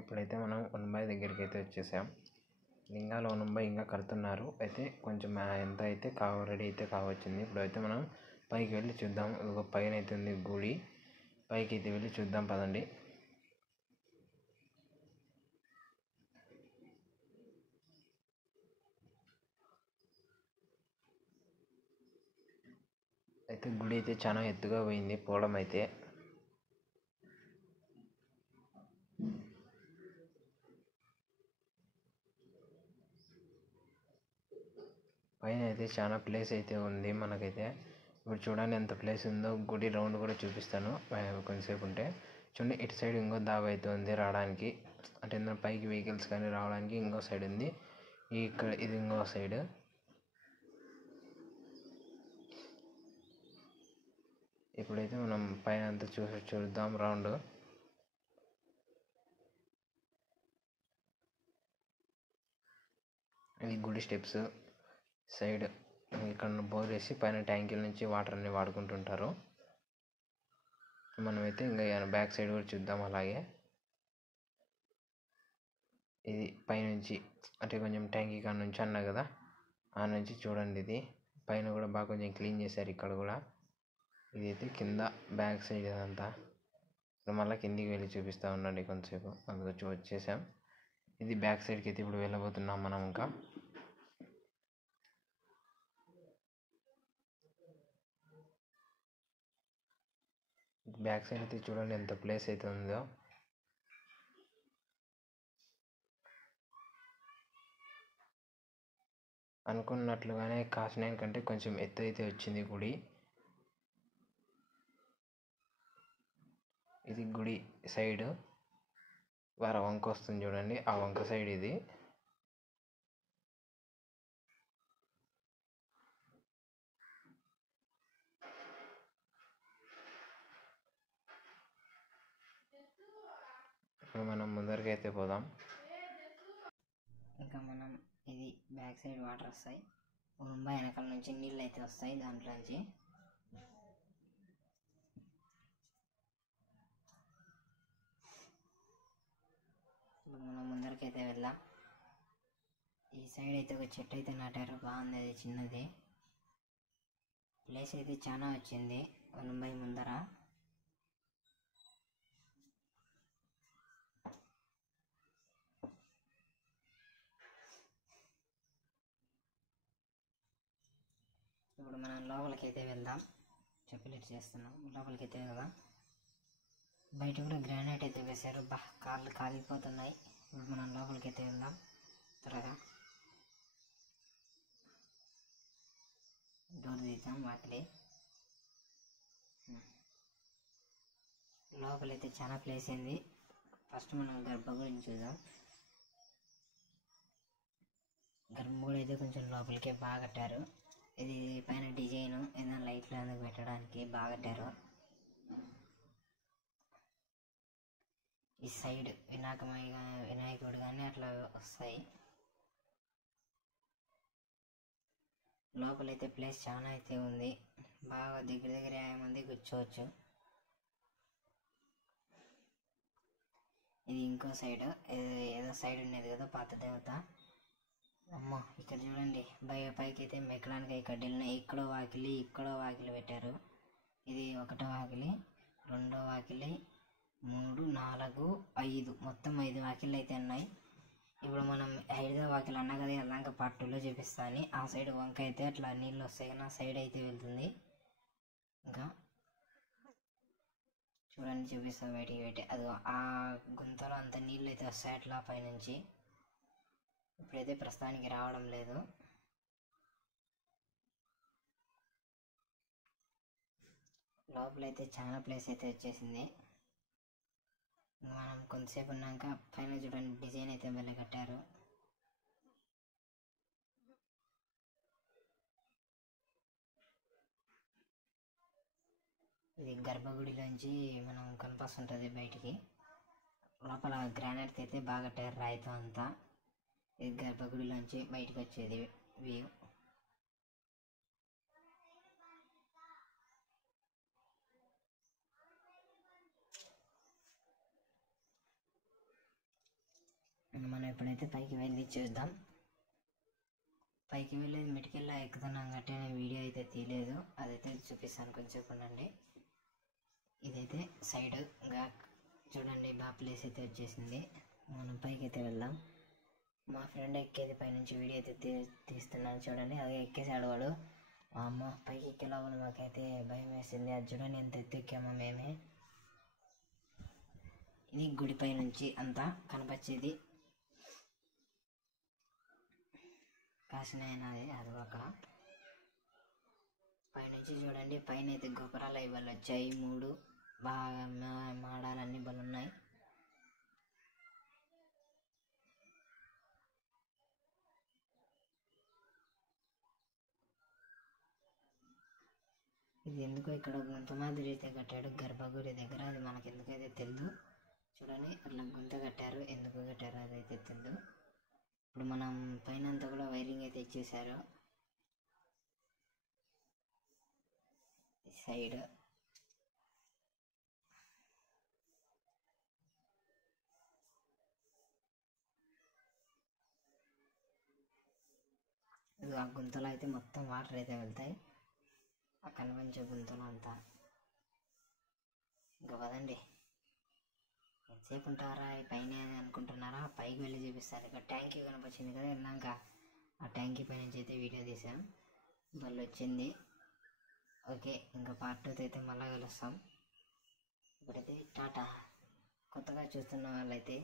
ఇప్పుడైతే మనం ఉన్బాయ్ దగ్గరికి అయితే వచ్చేసాం. లింగాల ఉన్బాయ్ ఇంకా కడుతున్నారు. అయితే కొంచెం ఎంత అయితే రెడీ అయితే కావచ్చింది. ఇప్పుడైతే మనం పైకి వెళ్ళి చూద్దాం. ఒక పైన అయితే ఉంది గుడి, పైకి అయితే వెళ్ళి చూద్దాం పదండి. అయితే గుడి అయితే చాలా ఎత్తుగా పోయింది పోవడం అయితే. పైన అయితే చాలా ప్లేస్ అయితే ఉంది మనకైతే. ఇప్పుడు చూడండి ఎంత ప్లేస్ ఉందో. గుడి రౌండ్ కూడా చూపిస్తాను కొంతసేపు ఉంటే. చూడండి ఇటు సైడ్ ఇంకో దాబా అయితే ఉంది రావడానికి, అంటే పైకి వెహికల్స్ కానీ రావడానికి ఇంకో సైడ్ ఉంది. ఇక్కడ ఇది ఇంకో సైడ్. ఇప్పుడైతే మనం పైన అంతా చూద్దాం రౌండ్. ఇది గుడి స్టెప్స్ సైడ్. ఇక్కడ బోర్ వేసి పైన ట్యాంకీల నుంచి వాటర్ అన్ని వాడుకుంటుంటారు. మనమైతే ఇంకా బ్యాక్ సైడ్ కూడా చూద్దాం. అలాగే ఇది పైనుంచి, అంటే కొంచెం ట్యాంకీ కాడ నుంచి అన్నా కదా, ఆ నుంచి చూడండి. ఇది పైన కూడా బాగా కొంచెం క్లీన్ చేశారు ఇక్కడ కూడా. ఇదైతే కింద బ్యాక్ సైడ్ ఇదంతా. ఇప్పుడు మళ్ళీ కిందికి వెళ్ళి చూపిస్తూ ఉండండి కొంతసేపు. అందుకు వచ్చేసాం. ఇది బ్యాక్ సైడ్కి అయితే ఇప్పుడు వెళ్ళబోతున్నాం మనం. ఇంకా బ్యాక్ సైడ్ అయితే చూడండి ఎంత ప్లేస్ అయితే ఉందో. అనుకున్నట్లుగానే కాసినైన్ కంటే కొంచెం ఎత్తు అయితే వచ్చింది గుడి. ఇది గుడి సైడ్ వంక వస్తుంది చూడండి, ఆ వంక సైడ్ ఇది. ఇప్పుడు మనం ముందరికి అయితే పోదాం. ఇంకా మనం ఇది బ్యాక్ సైడ్ వాటర్ వస్తాయి. ముంబై వెనకాల నుంచి నీళ్ళు అయితే వస్తాయి దాంట్లోంచి. ఇప్పుడు మనం ముందరికైతే వెళ్దాం. ఈ సైడ్ అయితే ఒక చెట్టు అయితే నాటారు, బాగుంది. అది చిన్నది ప్లేస్ అయితే చాలా వచ్చింది ముంబై ముందర. ఇప్పుడు మనం లోపలికి అయితే వెళ్దాం. చెప్పులు చేస్తున్నాం, లోపలికి అయితే వెళ్దాం. బయట కూడా గ్రానైట్ అయితే వేశారు, కార్లు కాలిపోతున్నాయి. ఇప్పుడు మనం లోపలికి అయితే వెళ్దాం త్వరగా. డోర్ తీద్దాం వాకిలి. లోపలైతే చాలా ప్లేస్ అయింది. ఫస్ట్ మనం గర్భగుడిని చూద్దాం. గర్భగుడి అయితే కొంచెం లోపలికే బాగా కట్టారు. ఇది పైన డిజైన్ ఏదైనా లైట్లు అందుకు పెట్టడానికి బాగా కట్టారు. ఈ సైడ్ వినాయకుడు కానీ అట్లా వస్తాయి. లోపలైతే ప్లేస్ చాలా అయితే ఉంది, బాగా దగ్గర 50 మంది కూర్చోవచ్చు. ఇది ఇంకో సైడ్, ఏదో సైడ్ ఉండేది కదా పాత దేవత. అమ్మో ఇక్కడ చూడండి, పైకి అయితే మెక్కడానికి కడ్డీలు. ఇక్కడో వాకిలి పెట్టారు. ఇది ఒకటో వాకిలి, రెండో వాకిలి, 3, 4, 5 మొత్తం 5 వాకిళ్ళు అయితే ఉన్నాయి. ఇప్పుడు మనం 5వ వాకిలి అన్నా కదా, అలాగా పార్ట్ 2లో చూపిస్తాను. ఆ సైడ్ వంక అయితే అట్లా నీళ్ళు వస్తాయి కానీ ఆ సైడ్ అయితే వెళ్తుంది. ఇంకా చూడండి చూపిస్తాం బయటికి పెట్టి. అది ఆ గుంతలో అంత నీళ్ళు అయితే వస్తాయి అట్లా పైనుంచి. ఇప్పుడైతే ప్రస్తుతానికి రావడం లేదు. లోపలైతే చాలా ప్లేస్ అయితే వచ్చేసింది. మనం కొంతసేపు ఉన్నాక పైన చూడండి డిజైన్ అయితే వెళ్ళి కట్టారు. ఇది గర్భగుడిలోంచి మనం కనిపిస్తుంటుంది బయటికి. లోపల గ్రానైట్ అయితే బాగా కట్టారు రాయితో అంతా. ఇది గర్భగుడిలోంచి బయటకు వచ్చేది వ్యూ. ఇప్పుడైతే పైకి వెళ్ళి చూద్దాం. పైకి వెళ్ళేది మెటికెళ్ళా ఎక్కుతున్నాం కాబట్టి నేను వీడియో అయితే తీయలేదు, అదైతే చూపిస్తాను కొంచెం ఉండండి. ఇదైతే సైడ్గా చూడండి, బాగా ప్లేస్ అయితే వచ్చేసింది. మనం పైకి అయితే వెళ్దాం. మా ఫ్రెండ్ ఎక్కేది పైనుంచి వీడియో అయితే తీస్తున్నాను చూడండి. అదే ఎక్కేసాడు వాడు. అమ్మ పైకి ఎక్కే లోపల మాకైతే భయం వేసింది. అది చూడండి ఎంత ఎత్తు ఎక్కామో మేమే. ఇది గుడిపై నుంచి అంతా కనపచ్చేది కాశీనాయనది, అది అక్కడ పైనుంచి చూడండి. పైన అయితే గోపురాలు ఇవాళ వచ్చాయి 3, బాగా మాడాలన్నీ బలున్నాయి. ఇది ఎందుకో ఇక్కడ గుంత మాదిరి అయితే కట్టాడు గర్భగుడి దగ్గర, అది మనకి ఎందుకైతే తెలియదు. చూడండి అట్లా గుంత కట్టారు, ఎందుకు కట్టారు అదైతే తెలియదు. ఇప్పుడు మనం పైన అంతా కూడా వైరింగ్ అయితే ఇచ్చేసారు. సైడ్ ఇది ఆ గుంతలో అయితే మొత్తం వాటర్ అయితే వెళ్తాయి, ఆ కనిపించే గుంతలో అంతా. ఇంకా పదండి, ఎంతసేపు ఉంటారా ఈ పైన అనుకుంటున్నారా? పైకి వెళ్ళి చూపిస్తారు. ఇక్కడ ట్యాంకీ కనిపించింది కదా, వెళ్ళాక ఆ ట్యాంకీ పై నుంచి అయితే వీడియో తీసాం, మళ్ళీ వచ్చింది. ఓకే, ఇంకా పార్ట్ 2 అయితే మళ్ళీ కలుస్తాం. ఇప్పుడైతే టాటా. కొత్తగా చూస్తున్న వాళ్ళైతే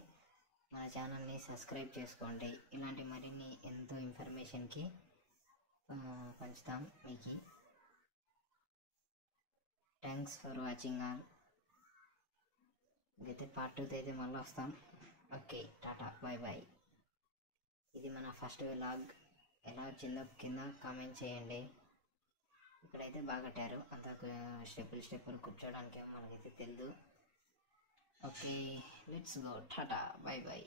మన ఛానల్ని సబ్స్క్రైబ్ చేసుకోండి. ఇలాంటి మరిన్ని ఎంతో ఇన్ఫర్మేషన్కి పంచుతాం మీకు. Thanks for watching all. ఇదైతే పార్ట్ 2 అయితే మళ్ళీ వస్తాం. Okay, tata, bye bye. ఇది మన ఫస్ట్ వ్లాగ్. ఎలా వచ్చిందో కింద కామెంట్ చేయండి. ఇక్కడైతే బాగా కట్టారు, అంతా స్టెప్పులు కూర్చోడానికి మనకైతే తెలియదు. Okay, let's go, tata, bye bye.